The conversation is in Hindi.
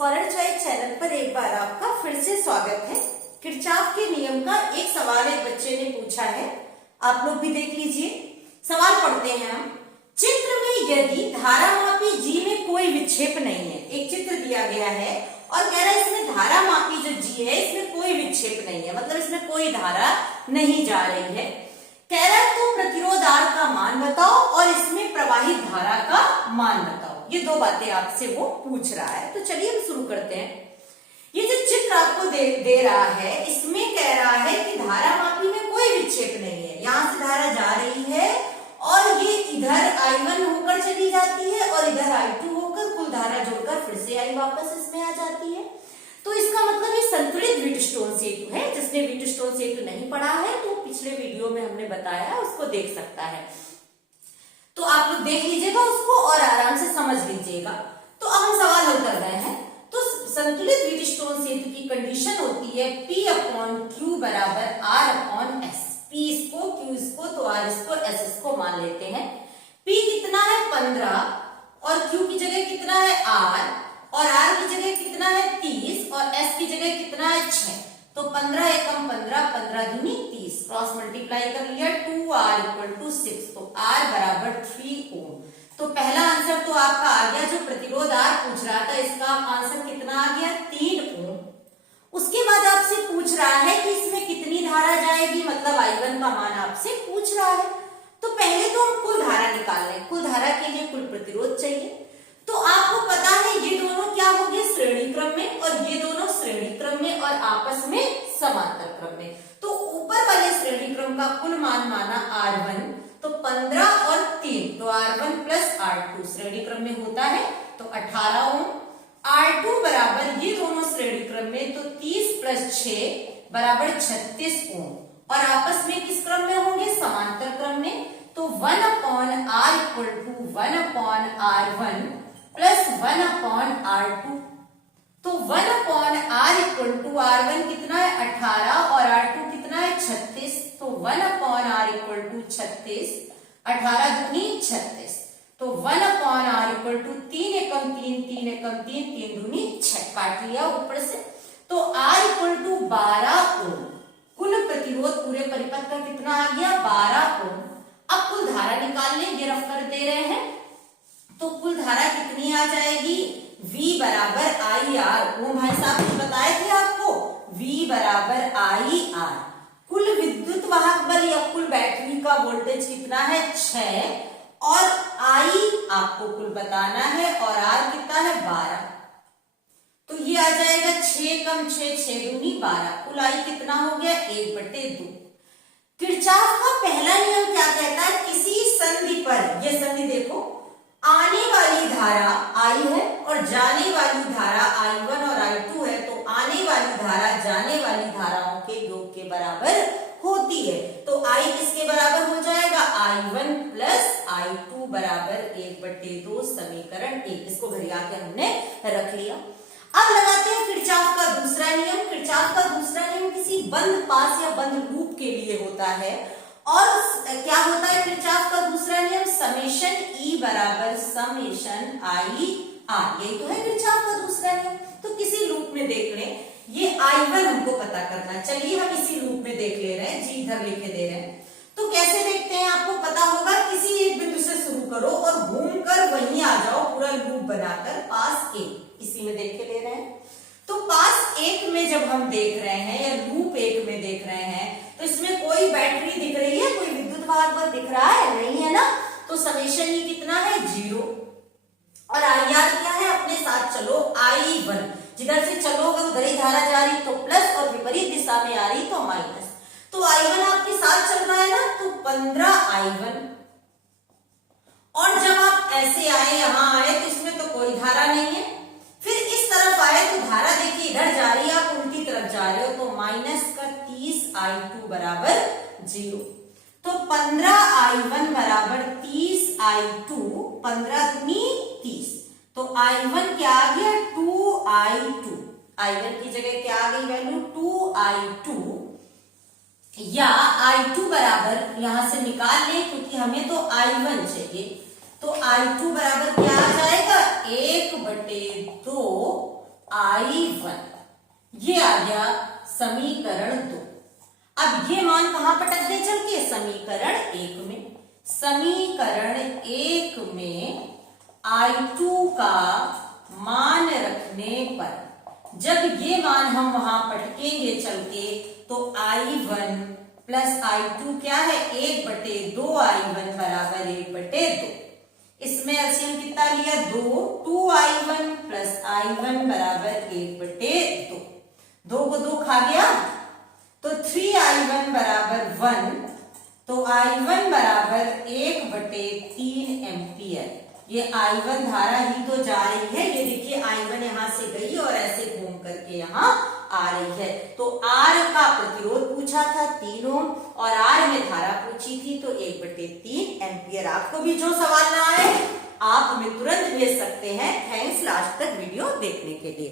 स्कॉलर चॉइस चैनल पर एक बार आपका फिर से स्वागत है। किरचॉफ के नियम का एक सवाल एक बच्चे ने पूछा है, आप लोग भी देख लीजिए। सवाल पढ़ते हैं हम। चित्र में यदि धारामापी जी में कोई विक्षेप नहीं है, एक चित्र दिया गया है और कह रहा है इसमें धारामापी जो जी है इसमें कोई विक्षेप नहीं है, मतलब इसमें कोई धारा नहीं जा रही है। कह रहा है तो प्रतिरोध R का मान बताओ और इसमें प्रवाहित धारा का मान बताओ। ये दो बातें आपसे वो पूछ रहा है। तो चलिए हम शुरू करते हैं। ये जो चित्र आपको दे रहा है इसमें कह रहा है कि धारामापी में कोई विक्षेप नहीं है, यहाँ से धारा जा रही है और ये इधर I1 होकर चली जाती है और इधर I2 होकर कुल धारा जोड़कर फिर से I वापस इसमें आ जाती है। तो इसका मतलब ये संतुलित व्हीटस्टोन सेतु है। जिसने व्हीटस्टोन सेतु नहीं पढ़ा है तो पिछले वीडियो में हमने बताया, उसको देख सकता है। तो आप लोग देख लीजिएगा उसको और आराम से समझ लीजिएगा। तो अब हम सवाल हल कर रहे हैं। तो संतुलित व्हीटस्टोन सेतु की कंडीशन होती है P/Q बराबर R/S। P इसको, Q इसको, तो R इसको, S इसको मान लेते हैं। P कितना है 15 और Q की जगह कितना है R और R की जगह कितना है 30 और S की जगह कितना है 6। तो 15 एकम 15, 15 दूनी 30, क्रॉस मल्टीप्लाई कर लिया 2R = 6। तो R बराबर 3 ओम। तो पहला आंसर तो आपका आ गया। जो प्रतिरोध R पूछ रहा था इसका आंसर कितना आ गया 3 ओम। उसके बाद आपसे पूछ रहा है कि इसमें कितनी धारा जाएगी, मतलब I1 का मान आपसे पूछ रहा है। तो पहले तो हम कुल धारा निकाल लें। कुल धारा के लिए कुल प्रतिरोध चाहिए। तो आपको पता है ये दोनों क्या हो गए श्रेणी क्रम में और ये दोनों श्रेणी क्रम में और आपस में समांतर क्रम में। तो ऊपर वाले श्रेणी क्रम का कुल मान माना R1, तो 15 और 3, तो R1 + R2 श्रेणी क्रम में होता है तो 18 ओम। R2 बराबर ये दोनों श्रेणी क्रम में तो 30 + 6 बराबर 36 ओम और आपस में किस क्रम में होंगे, समांतर क्रम में। तो 1/R = 1/R1 प्लस 1/R2। तो 1/R = R1 कितना है 18 और R2 कितना है 36। तो 1/R = 36, 18 दूनी 36। तो 1/R = 3 एकम 3, 3 एकम 3, 3 दूनी 6, काट लिया ऊपर से। तो R = 12 ओम। कुल प्रतिरोध पूरे परिपथ का कितना आ गया 12 ओम। अब कुल धारा निकाल ले, ये रफ कर दे रहे हैं। तो कुल धारा कितनी आ जाएगी V बराबर IR। वो भाई साहब कुछ बताए थे आपको, V बराबर IR। कुल विद्युत वाहक बल या कुल बैटरी का वोल्टेज कितना है 6 और I आपको कुल बताना है और R कितना है 12। तो ये आ जाएगा 6 कम 6, 6 दूनी 12। कुल I कितना हो गया 1/2। किरचॉफ का पहला नियम क्या कहता है, किसी संधि पर, ये संधि देखो, आने वाली धारा I है और जाने वाली धारा I1 और I2 है। तो आने वाली धारा जाने वाली धाराओं के योग के बराबर होती है। तो I किसके बराबर हो जाएगा I1 + I2 बराबर 1/2 समीकरण 1। इसको घरिया के हमने रख लिया। अब लगाते हैं किरचॉफ का दूसरा नियम। किरचॉफ का दूसरा नियम किसी बंद पास या बंद लूप के लिए होता है और क्या होता है किरचॉफ का दूसरा नियम, समेशन E बराबर समेशन IR। यही तो है किरचॉफ का दूसरा नियम। तो किसी लूप में देख लें, ये I1 हमको पता करना। चलिए हम इसी लूप में देख ले रहे हैं, जी इधर लिखे दे रहे हैं। तो कैसे देखते हैं, आपको पता होगा, किसी एक बिंदु से शुरू करो और घूमकर वहीं आ जाओ पूरा लूप बनाकर पास 1, इसी में देख के ले रहे हैं। तो पास 1 में जब हम देख रहे हैं या लूप 1 में देख रहे हैं तो इसमें कोई बैटरी दिख रही है, कोई विद्युत वाहक बल दिख रहा है, नहीं है ना। तो समेशन E कितना है 0 और IR क्या है, अपने साथ चलो I1, जिधर से चलोगे उधर ही धारा जा रही तो प्लस और विपरीत दिशा में आ रही तो माइनस। तो I1 आपके साथ चल रहा है ना, तो 15 I1। और जब आप ऐसे आए, यहां आए तो इसमें तो कोई धारा नहीं है। फिर इस तरफ आए तो धारा देखिए इधर जा रही है, आप उल्टी तरफ जा रहे हो तो -30 I2 बराबर 0। तो 15 I1 बराबर 30 I2, 15 दूनी 30। तो I1 क्या आ गया 2 I2। I1 की जगह क्या आ गई वैल्यू 2 I2 या I2 बराबर यहां से निकाल ले क्योंकि हमें तो I1 चाहिए। तो I2 बराबर क्या आ जाएगा 1/2 I1, ये आ गया समीकरण 2। अब ये मान कहां पटक दे चल के? समीकरण 1 में। समीकरण 1 में I2 का मान रखने पर जब ये मान हम वहां पटकेंगे चल के तो I1 प्लस I2 क्या है? 1/2 I1 बराबर 1/2। इसमें एलसीएम कितना लिया? 2। 2I1 प्लस I1 बराबर 1/2। 2 को 2 खा गया तो 3I1 बराबर 1। तो I1 बराबर 1/3 एम्पियर। ये I1 धारा ही तो जा रही है। ये देखिए I1 यहां से गई और ऐसे घूम करके यहां आ रही है। तो R का प्रतिरोध पूछा था 3 ओम और R में धारा पूछी थी तो 1/3 एम्पियर। आपको भी जो सवाल ना आए आप हमें तुरंत भेज सकते हैं। थैंक्स लास्ट तक वीडियो देखने के लिए।